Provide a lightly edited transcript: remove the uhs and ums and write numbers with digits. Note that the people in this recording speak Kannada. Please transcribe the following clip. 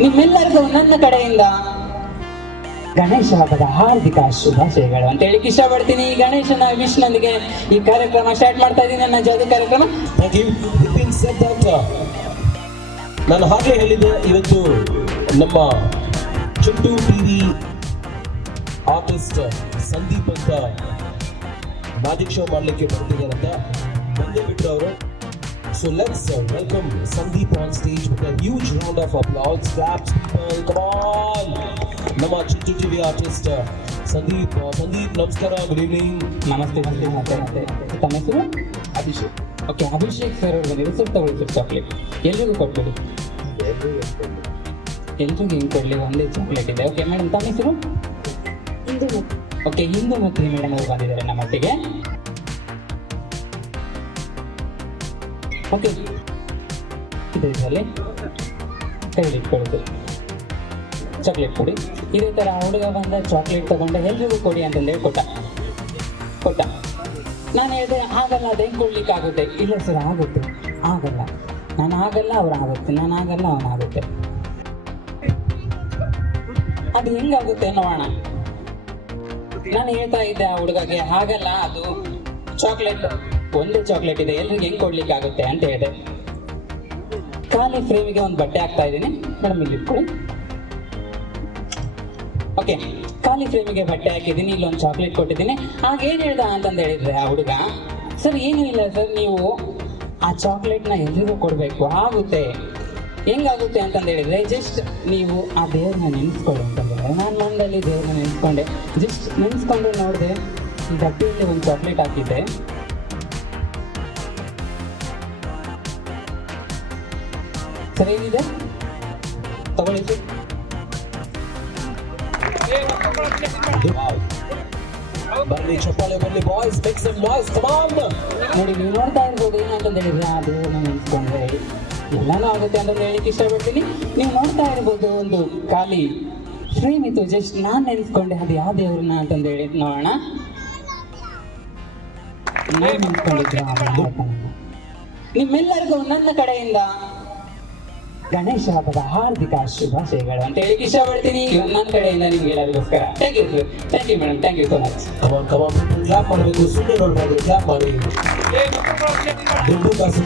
ನಿಮ್ಮೆಲ್ಲರಿಗೂ ನನ್ನ ಕಡೆಯಿಂದ ಗಣೇಶ ಹಬ್ಬದ ಹಾರ್ದಿಕ ಶುಭಾಶಯಗಳು ಅಂತ ಹೇಳಿ ಇಷ್ಟಪಡ್ತೀನಿ. ಗಣೇಶನ ವಿಷ್ಣುನೊಂದಿಗೆ ಈ ಕಾರ್ಯಕ್ರಮ ಸ್ಟಾರ್ಟ್ ಮಾಡ್ತಾ ಇದ್ದೀನಿ, ನನ್ನ ಜಾದು ಕಾರ್ಯಕ್ರಮ. ನಾನು ಹಾಗೆ ಹೇಳಿದ್ದೆ, ಇವತ್ತು ನಮ್ಮ ಚಿಂಟು ಟಿವಿ ಆರ್ಟಿಸ್ಟ್ ಸಂದೀಪ್ ಅಂತ ಮ್ಯಾಜಿಕ್ ಶೋ ಮಾಡಲಿಕ್ಕೆ ಬರ್ತಿದ್ದಾರಂತ ಬಂದೇ ಬಿಟ್ಟರು ಅವರು. So let's welcome Sandeep on stage with a huge round of applause. Claps, people, come on! ನಮ್ಮ ಚಿಂಟು ಟಿವಿ ಆರ್ಟಿಸ್ಟ್ ಸಂದೀಪ್. ನಮಸ್ಕಾರ, ಗುಡ್ ಈವ್ನಿಂಗ್. ನಮಸ್ತೆ. ತಮ್ಮ ಹೆಸರು? ಅಭಿಷೇಕ್. ಓಕೆ, ಅಭಿಷೇಕ್ ಸರ್ ಅವರು ಬಂದಿದೆ. ಸರ್ ತಗೊಳ್ಳಿ ಸರ್ ಚಾಕ್ಲೇಟ್. ಎಲ್ರಿಗೂ ಕೊಟ್ಬಿಡಿ. ಎಲ್ರಿಗೂ ಹಿಂಗೆ ಕೊಡಲಿ, ಒಂದೇ ಚಾಕ್ಲೇಟ್ ಇದೆ. ಓಕೆ ಮೇಡಮ್, ತಮ್ಮ ಹೆಸರು? ಓಕೆ, ಹಿಂದೂಮತಿ ಮೇಡಮ್ ಅವರು ಬಂದಿದ್ದಾರೆ ನಮ್ಮೊಟ್ಟಿಗೆ. ಓಕೆ, ಇದರಲ್ಲಿ ಕೈ ಇಟ್ಕೊಳ್ತು, ಚಾಕ್ಲೇಟ್ ಕೊಡಿ. ಇದೇ ಥರ ಹುಡುಗ ಬಂದ ಚಾಕ್ಲೇಟ್ ತೊಗೊಂಡು ಎಲ್ರಿಗೂ ಕೊಡಿ ಅಂತಂದೇಳಿ ಕೊಟ್ಟ. ನಾನು ಹೇಳಿದೆ ಆಗಲ್ಲ, ಅದು ಹೆಂಗೆ ಕೊಡ್ಲಿಕ್ಕಾಗುತ್ತೆ? ಇಲ್ಲ ಸರ್ ಆಗುತ್ತೆ. ಆಗಲ್ಲ, ನಾನು ಆಗಲ್ಲ, ಅವ್ರು ಆಗುತ್ತೆ. ನಾನು ಆಗಲ್ಲ, ಅವನಾಗುತ್ತೆ. ಅದು ಹೆಂಗಾಗುತ್ತೆ ನೋಡೋಣ. ನಾನು ಹೇಳ್ತಾ ಇದ್ದೆ ಆ ಹುಡುಗಗೆ, ಹಾಗಲ್ಲ, ಅದು ಚಾಕ್ಲೇಟ್ ಒಂದೇ ಚಾಕ್ಲೇಟ್ ಇದೆ, ಎಲ್ರಿಗೂ ಹೆಂಗೆ ಕೊಡ್ಲಿಕ್ಕಾಗುತ್ತೆ ಅಂತ ಹೇಳಿದೆ. ಖಾಲಿ ಫ್ರೇಮಿಗೆ ಒಂದು ಬಟ್ಟೆ ಹಾಕ್ತಾ ಇದ್ದೀನಿ ಮೇಡಮ್, ಇಲ್ಲಿ ಇಟ್ಕೊಳ್ಳಿ. ಓಕೆ, ಖಾಲಿ ಫ್ರೇಮಿಗೆ ಬಟ್ಟೆ ಹಾಕಿದ್ದೀನಿ, ಇಲ್ಲೊಂದು ಚಾಕ್ಲೇಟ್ ಕೊಟ್ಟಿದ್ದೀನಿ. ಹಾಗೇನು ಹೇಳ್ದ ಅಂತಂದು ಹೇಳಿದ್ರೆ ಆ ಹುಡುಗ, ಸರ್ ಏನೂ ಇಲ್ಲ ಸರ್, ನೀವು ಆ ಚಾಕ್ಲೇಟ್ನ ಎಲ್ರಿಗೂ ಕೊಡಬೇಕು, ಆಗುತ್ತೆ. ಹೆಂಗಾಗುತ್ತೆ ಅಂತಂದು ಹೇಳಿದ್ರೆ, ಜಸ್ಟ್ ನೀವು ಆ ದೇವ್ರನ್ನ ನೆನೆಸ್ಕೊಳ್ಳಿ ಅಂತಂದರೆ, ನಾನು ಮನದಲ್ಲಿ ದೇವ್ರನ್ನ ನೆನೆಸ್ಕೊಂಡೆ. ಜಸ್ಟ್ ನೆನೆಸ್ಕೊಂಡು ನೋಡಿದೆ, ಈ ಡಬ್ಬಿಯಲ್ಲಿ ಒಂದು ಚಾಕ್ಲೇಟ್ ಹಾಕಿದ್ದೆ. ಸರ್ ಏನಿದೆ ತಗೊಳ್ಳಿ ಸರ್. ಬರ್ಲಿ ಚಪ್ಪಾಳೆ ಬರ್ಲಿ, boys make some noise, come on. ನೋಡಿ, ನೀವು ನೋಡ್ತಾ ಇರ್ಬೋದು ಏನಂತಂದು ಹೇಳಿದ್ರೆ, ಆ ದೇವ್ರನ್ನ ನೆನೆಸ್ಕೊಂಡ್ರೆ ಎಲ್ಲನೂ ಆಗುತ್ತೆ ಅಂತಂದು ಹೇಳಿಕ್ಕೆ ಇಷ್ಟಪಡ್ತೀನಿ. ನೀವು ನೋಡ್ತಾ ಇರ್ಬೋದು, ಒಂದು ಖಾಲಿ ಫ್ರೇಮ್ ಇತ್ತು, ಜಸ್ಟ್ ನಾನು ನೆನೆಸ್ಕೊಂಡೆ ಅದು ಯಾವ ದೇವ್ರನ್ನ ಅಂತಂದು ಹೇಳಿ ನೋಡೋಣ. ನಾನು ನೆನೆಸ್ಕೊಂಡಿದ್ದೆ. ನಿಮ್ಮೆಲ್ಲರಿಗೂ ನನ್ನ ಕಡೆಯಿಂದ ಗಣೇಶ ಹಬ್ಬದ ಹಾರ್ದಿಕ ಶುಭಾಶಯಗಳು ಅಂತ ಹೇಳಿ ಇಷ್ಟಪಡ್ತೀನಿ. ನನ್ನ ಕಡೆಯಿಂದ ನಿಮ್ಗೆ ಎಲ್ಲರಿಗೋಸ್ಕರ thank you madam, thank you so much. Clap ಮಾಡಬೇಕು, ಸುಮ್ಮನೆ ನೋಡ್ಬಾರ್ದು, ಕ್ಲಾಪ್ ಮಾಡಿ. ದುಡ್ಡು ಕಾಸು